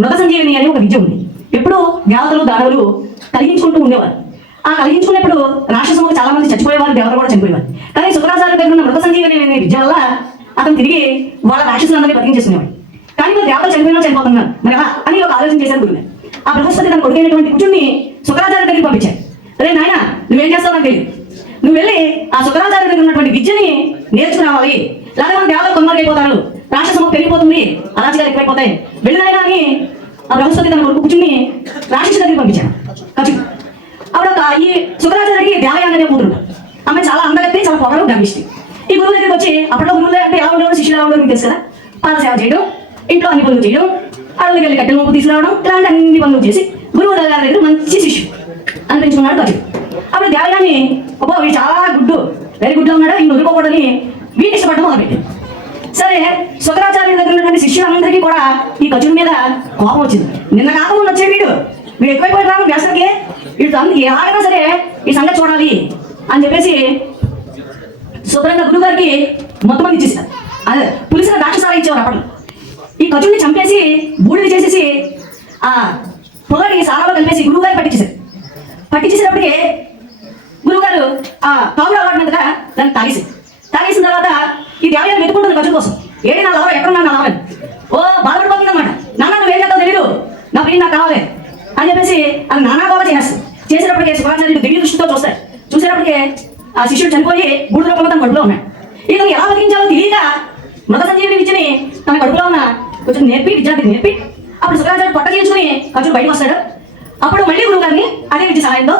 మృత సంజీవిని అని ఒక విద్య ఉంది. ఎప్పుడు దేవతలు దానవులు కలిగించుకుంటూ ఉండేవారు. ఆ కలిగించుకున్నప్పుడు రాక్షసములు చాలా మంది చచ్చిపోయేవారు, దేవతలు కూడా చనిపోయేవారు. కానీ శుక్రాచార్య దగ్గర ఉన్న మృత సంజీవిని అనే విద్య వల్ల అతను తిరిగి వాళ్ళ రాక్షసులందరినీ బతికించేసుకునేవాడు. కానీ మరి దేవతలు చనిపోయినా చనిపోతున్నారు మరి ఎలా అని ఒక ఆలోచన చేశారు గురువు. ఆ బృహస్పతి తన కొడుకైనటువంటి కుజుడిని శుక్రాచార్య దగ్గరికి పంపించారు. అరే నాయన, నువ్వేం చేస్తావు నాకు తెలియదు, నువ్వు వెళ్ళి ఆ శుక్రాచార్య దగ్గర ఉన్నటువంటి విద్యని నేర్చుకురావాలి, లేదా మన దేవతలు కొనుమరుగైపోతారు, రాక్షసము పెరిగిపోతుంది, అరాచకాలు ఎక్కువైపోతాయి, వెళ్ళినాయన అని ఆ బృహస్పతి తన కొడుకు కుజుడిని రాక్షసు దగ్గరికి పంపించాడు. ఖర్చు అప్పుడు ఈ శుక్రాచార్యకి దేవయాని అనే కూతురు, ఆమె చాలా అందగత్తే, చాలా పొగరు, గర్విష్టి. ఈ గురువు దగ్గరికి వచ్చి, అప్పట్లో గురువులు అంటే ఎలా ఉండేవారు, శిష్యులు ఎలా ఉండేవారు తెలుసు కదా, పాదసేవ చేయడం, ఇంట్లో అన్ని పనులు చేయడం, అడవులకి వెళ్ళి కట్టెల మోపు తీసుకురావడం, ఇలాంటి అన్ని పనులు చేసి గురువు గారి దగ్గర మంచి శిష్యుడు అనిపించుకున్నాడు ఖర్చు. అప్పుడు దేవయాని అబ్బో వీడు చాలా గుడ్డు, వెరీ గుడ్లో ఉన్నాడు, ఈయన వదులుకోకూడదని వీటిని ఇష్టపడడం మొదలుపెట్టింది. సరే, శుక్రాచార్యుడి దగ్గర ఉన్నటువంటి శిష్యులందరికీ కూడా ఈ ఖర్చుల మీద కోపం వచ్చింది. నిన్న కాక ముందు వచ్చే వీడు ఎక్కువైపోయినా వ్యవస్థకి వీడు అందుకు ఎలాగైనా సరే ఈ సంగతి చూడాలి అని చెప్పేసి శుభ్రంగా గురువు గారికి మొత్తం మంది ఇచ్చేసారు. అదే పులిసిన రాక్షసాలు ఇచ్చేవారు. అప్పట్లో ఈ ఖర్చుని చంపేసి బూడిద చేసేసి ఆ పొగని సారాలో కలిపేసి గురువు గారు పట్టించేసేటప్పటికి గురువుగారు ఆ పావులు అలవాటు మీదగా దాన్ని తాగేసిన తర్వాత ఈ దేవయాన్ని వెతుకుంటుంది ఖర్చు కోసం. ఏది నా లవర్, ఎక్కడ నా లవర్, ఓ బాధపడిపోతుంది అనమాట. నాన్న నువ్వేం చేస్తావు తెలీదు, నా ప్రియ నాకు కావాలి అని చెప్పేసి అది నానా గోవ చేసేటప్పటికే శుక్రాచార్యుడు దివ్య దృష్టితో చూస్తాడు. చూసేటప్పటికే ఆ శిష్యుడు చనిపోయి బూడిద రూపంలో తన కడుపులో ఉన్నాడు. ఇతను ఎలా బతికించాలో తెలియక మృత సంజీవిని విద్యని తన కడుపులో ఉన్న కొంచెం విద్యార్థికి నేర్పి అప్పుడు శుక్రాచార్యుడు పొట్ట చేయించుకుని ఖర్చు బయటకు వస్తాడు. అప్పుడు మళ్ళీ గురువు గారిని అదే విద్య సహాయంతో